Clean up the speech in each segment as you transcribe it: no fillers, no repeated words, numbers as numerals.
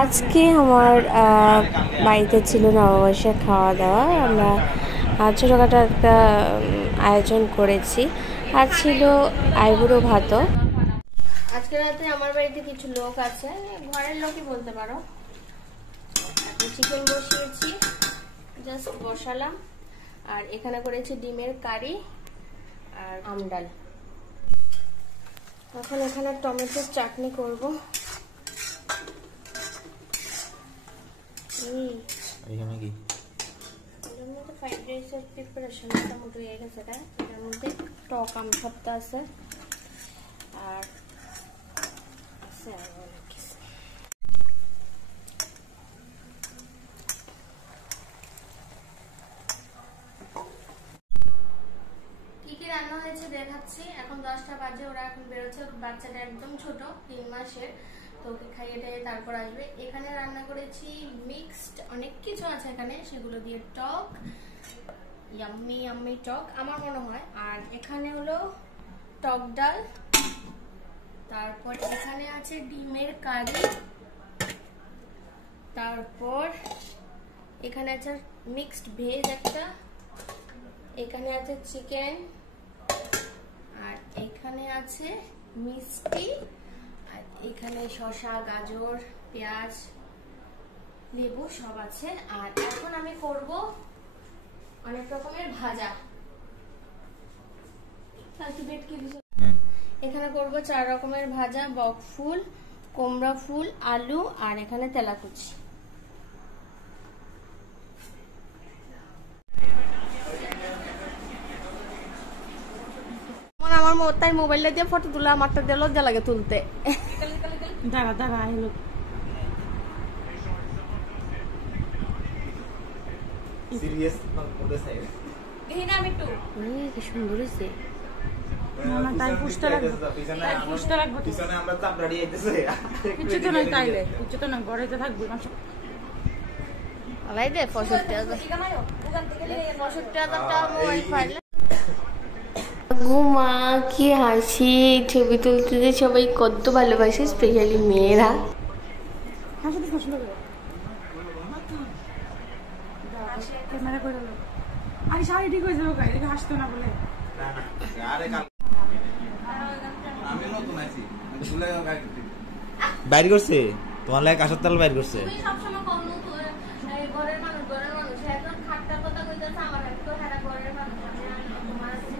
আজকে আমার বাড়িতে ছিল নববর্ষের খাওয়া দাওয়া। আমরা ছোটোখাটো একটা আয়োজন করেছি। আজ ছিল আইবুড়ো ভাতও। আজকে রাতে আমার বাড়িতে কিছু লোক আছে, ঘরের লোকই বলতে পারো। চিকেন বসিয়েছি, জাস্ট বসালাম। আর এখানে করেছি ডিমের কারি আর আমডাল। এখন এখানে টমেটোর চাটনি করব। এখানে কি ফ্রাইড রাইসের প্রিপারেশন মোটামুটি হয়ে গেছে। এটার মধ্যে টক আম সপ্তাহ আছে আর আছে অনেক কিছু। কি কি রান্না হয়েছে দেখাচ্ছি। এখন 10টা বাজে, ওরা এখন বেরোচ্ছে। বাচ্চাটা একদম ছোট, 3 মাসের, তো ওকে খাইয়ে টাইয়ে তারপর আসবে। এখানে রান্না করেছি মিক্সড, অনেক কিছু আছে এখানে, সেগুলো দিয়ে টক, ইয়াম্মি ইয়াম্মি টক আমার মনে হয়। আর এখানে হলো টক ডাল, তারপর এখানে আছে ডিমের কারি, তারপর এখানে আছে মিক্সড ভেজ একটা, এখানে আছে চিকেন, আর এখানে আছে মিষ্টি, আর এখানে শসা, গাজর, পেঁয়াজ, লেবু সব আছে। আর এখন আমি করব অনেক রকমের ভাজা। এখানে করব 4 রকমের ভাজা, বক ফুল, কুমড়া ফুল, আলু, আর এখানে তেলাকুচি। আমার তাই মোবাইলটা দিয়ে ফটো তুলে আমারটা দিয়ে লজ্জা লাগে তুলতে। দাঁড়া দাঁড়া এলো সিরিয়াস ওদের সাইড দেখি না আমি একটু কি সুন্দর হয়েছে। না তাই পুষ্টা লাগবে, তাই পুষ্টা লাগবে। পিছনে আমরা তো দাঁড়ি আইতেছে কিছু তো নাই, তাইলে কিছু তো না, ঘরে তো থাকবে মাছ আলাই দে 65,000 টাকা মোবাইল পাইলে। ঘুমা কি হাসি, ছবি তুলতে যে সবাই কত ভালোবাসে, স্পেশালি মেয়েরা। হাসি দিস না, সুন্দর করে ক্যামেরা করে দাও। আরে শাড়ি ঠিক হয়ে যাবে, গায়ে হাসতো না বলে। না না আরে আমি নতুন আইছি, ভুলে গায় বাইর করছে তোমার লাগে কাশর তাল বাইর করছে। তুমি সব সময় কম তো ঘরের মানুষ এখন খাটটা কথা কইতাছ আমার একটু হারা ঘরের মানুষ। আমি তোমার কাছে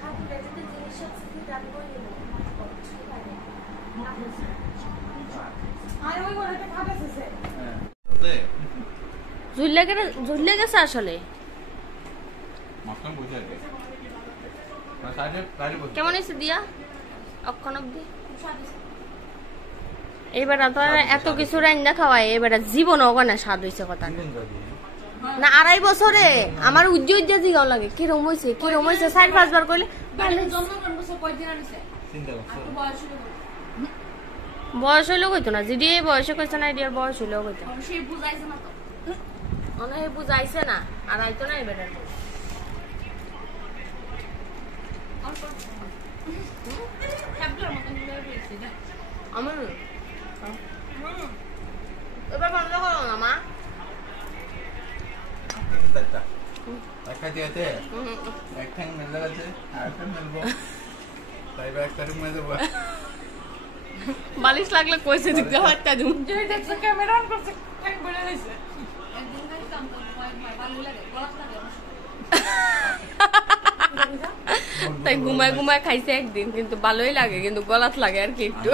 খাটটা যদি জিনিস আছে কি রাখবো আরে ওই ঘরে খাট আছে। হ্যাঁ ঝুললে গেছে আসলে। কেমন হয়েছে দিয়া অক্ষণ অব্দি? এবার তো এত কিছু রান্না খাওয়ায়, এবার জীবন ওখানে স্বাদ হয়েছে কথা না। 2.5 বছরে আমার উজ্জ্বল জিগাও লাগে কিরম হয়েছে 4-5 বার কইলে বয়স হইলেও কইতো না। যদি এই বয়সে কইছে না, এটির বয়স হইলেও কইতো অনেক বুঝাইছে না। আর আইতো না এবার আমার এবার বন্ধ করো না মা। বালিশ লাগলে কইছে দিতে হাতটা জুম ক্যামেরা অন করছে, ঠ্যাং বেড়ে গেছে। তাই ঘুমায় খাইছে একদিন, কিন্তু ভালোই লাগে, কিন্তু গলাত লাগে আর কি একটু।